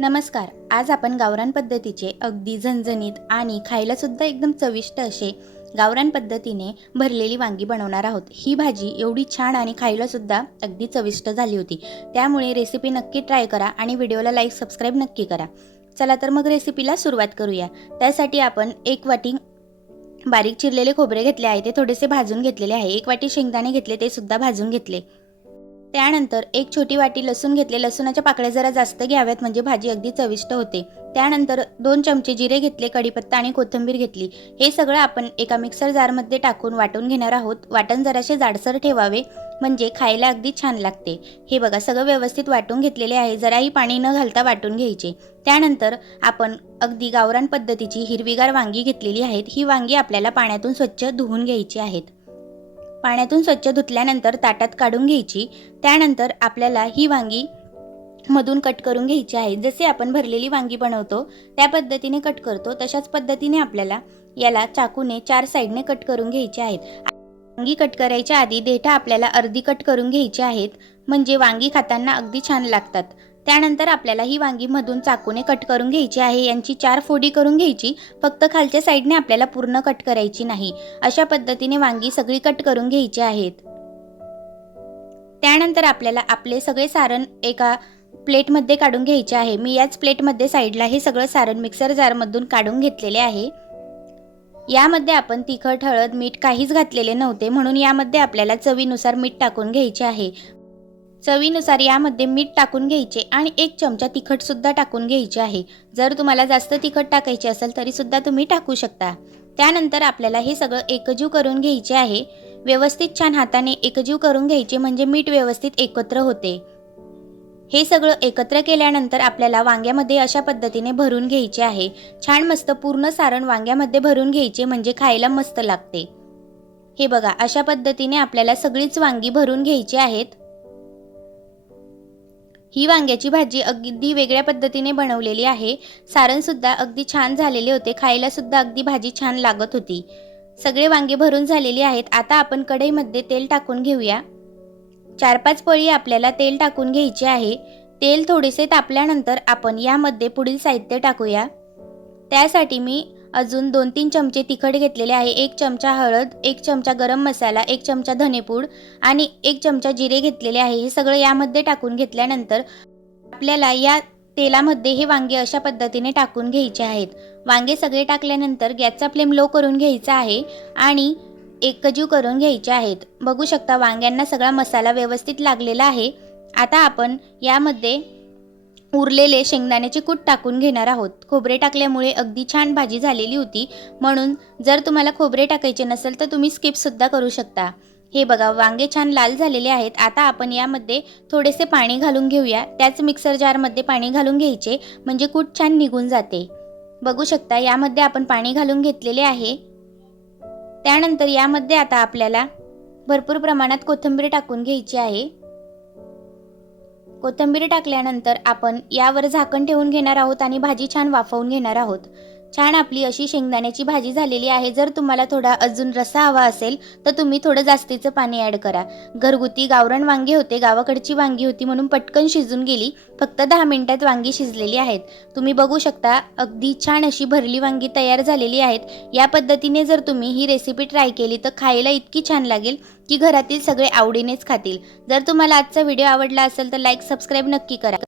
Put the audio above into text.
नमस्कार आज आपण गावरान पद्धतीचे अगदी झणझणीत आणि खायलासुद्धा एकदम चविष्ट असे गावरान पद्धतीने भरलेली वांगी बनवणार आहोत. ही भाजी एवढी छान आणि खायलासुद्धा अगदी चविष्ट झाली होती. त्यामुळे रेसिपी नक्की ट्राय करा आणि व्हिडिओला लाईक सबस्क्राईब नक्की करा. चला तर मग रेसिपीला सुरुवात करूया. त्यासाठी आपण एक वाटी बारीक चिरलेले खोबरे घेतले आहे ते थोडेसे भाजून घेतलेले आहे. एक वाटी शेंगदाणे घेतले ते सुद्धा भाजून घेतले. त्यानंतर एक छोटी वाटी लसूण घेतले. लसूणाच्या पाकळ्या जरा जास्त घ्याव्यात म्हणजे भाजी अगदी चविष्ट होते. त्यानंतर दोन चमचे जिरे घेतले कढीपत्ता आणि कोथिंबीर घेतली. हे सगळं आपण एका मिक्सर जारमध्ये टाकून वाटून घेणार आहोत. वाटण जरासे जाडसर ठेवावे म्हणजे खायला अगदी छान लागते. हे बघा सगळं व्यवस्थित वाटून घेतलेले आहे. जराही पाणी न घालता वाटून घ्यायचे. त्यानंतर आपण अगदी गावरान पद्धतीची हिरवीगार वांगी घेतलेली आहेत. ही वांगी आपल्याला पाण्यातून स्वच्छ धुवून घ्यायची आहेत. पाण्यातून स्वच्छ धुतल्यानंतर ताटात काढून घ्यायची. त्यानंतर आपल्याला ही वांगी मधून कट करून घ्यायची आहे. जसे आपण भरलेली वांगी बनवतो त्या पद्धतीने कट करतो. तशाच पद्धतीने आपल्याला याला चाकूने चार साईडने कट करून घ्यायचे आहेत. वांगी कट करायच्या आधी देठा आपल्याला अर्धी कट करून घ्यायची आहेत. म्हणजे वांगी खाताना अगदी छान लागतात. त्यानंतर आपल्याला ही वांगी मधून चाकूने कट करून घ्यायची आहे. यांची चार फोडी करून घ्यायची. फक्त खालच्या साईडने आपल्याला पूर्ण कट करायची नाही. अशा पद्धतीने वांगी सगळी कट करून घ्यायची आहेत. त्यानंतर आपल्याला आपले सगळे सारण एका प्लेटमध्ये काढून घ्यायचे आहे. मी याच प्लेटमध्ये साईडला हे सगळं सारण मिक्सर जारमधून काढून घेतलेले आहे. यामध्ये आपण तिखट हळद मीठ काहीच घातलेले नव्हते. म्हणून यामध्ये आपल्याला चवीनुसार मीठ टाकून घ्यायचे आहे. चवीनुसार यामध्ये मीठ टाकून घ्यायचे आणि एक चमचा तिखटसुद्धा टाकून घ्यायचे आहे. जर तुम्हाला जास्त तिखट टाकायचे असेल तरीसुद्धा तुम्ही टाकू शकता. त्यानंतर आपल्याला हे सगळं एकजीव करून घ्यायचे आहे. व्यवस्थित छान हाताने एकजीव करून घ्यायचे म्हणजे मीठ व्यवस्थित एकत्र होते. हे सगळं एकत्र केल्यानंतर आपल्याला वांग्यामध्ये अशा पद्धतीने भरून घ्यायचे आहे. छान मस्त पूर्ण सारण वांग्यामध्ये भरून घ्यायचे म्हणजे खायला मस्त लागते. हे बघा अशा पद्धतीने आपल्याला सगळीच वांगी भरून घ्यायची आहेत. ही वांग्याची भाजी अगदी वेगळ्या पद्धतीने बनवलेली आहे. सारणसुद्धा अगदी छान झालेले होते. खायलासुद्धा अगदी भाजी छान लागत होती. सगळे वांगे भरून झालेली आहेत. आता आपण कढईमध्ये तेल टाकून घेऊया. चार पाच पळी आपल्याला तेल टाकून घ्यायचे आहे. तेल थोडेसे तापल्यानंतर आपण यामध्ये पुढील साहित्य टाकूया. त्यासाठी मी अजून दोन तीन चमचे तिखट घेतलेले आहे. एक चमचा हळद एक चमचा गरम मसाला एक चमचा धनेपूड आणि एक चमचा जिरे घेतलेले आहे. हे सगळं यामध्ये टाकून घेतल्यानंतर आपल्याला या तेलामध्ये हे वांगे अशा पद्धतीने टाकून घ्यायचे आहेत. वांगे सगळे टाकल्यानंतर गॅसचा फ्लेम लो करून घ्यायचा आहे आणि एकजीव करून घ्यायचे आहेत. बघू शकता वांग्यांना सगळा मसाला व्यवस्थित लागलेला आहे. आता आपण यामध्ये उरलेले शेंगदाण्याचे कूट टाकून घेणार आहोत. खोबरे टाकल्यामुळे अगदी छान भाजी झालेली होती. म्हणून जर तुम्हाला खोबरे टाकायचे नसेल तर तुम्ही स्किपसुद्धा करू शकता. हे बघा वांगे छान लाल झालेले आहेत. आता आपण यामध्ये थोडेसे पाणी घालून घेऊया. त्याच मिक्सर जारमध्ये पाणी घालून घ्यायचे. म्हणजे कूट छान निघून जाते. बघू शकता यामध्ये आपण पाणी घालून घेतलेले आहे. त्यानंतर यामध्ये आता आपल्याला भरपूर प्रमाणात कोथिंबीर टाकून घ्यायची आहे. कोथिंबीर टाकल्यानंतर आपण यावर झाकण ठेवून घेणार आहोत आणि भाजी छान वाफवून घेणार आहोत. छान आपली अशी शेंगदाण्याची भाजी झालेली आहे. जर तुम्हाला थोडा अजून रसा हवा असेल तर तुम्ही थोडं जास्तीचं पाणी ॲड करा. घरगुती गावरण वांगी होते गावाकडची वांगी होती म्हणून पटकन शिजून गेली. फक्त दहा मिनिटात वांगी शिजलेली आहेत. तुम्ही बघू शकता अगदी छान अशी भरली वांगी तयार झालेली आहेत. या पद्धतीने जर तुम्ही ही रेसिपी ट्राय केली तर खायला इतकी छान लागेल की घरातील सगळे आवडीनेच खातील. जर तुम्हाला आजचा व्हिडिओ आवडला असेल तर लाईक सबस्क्राईब नक्की करा.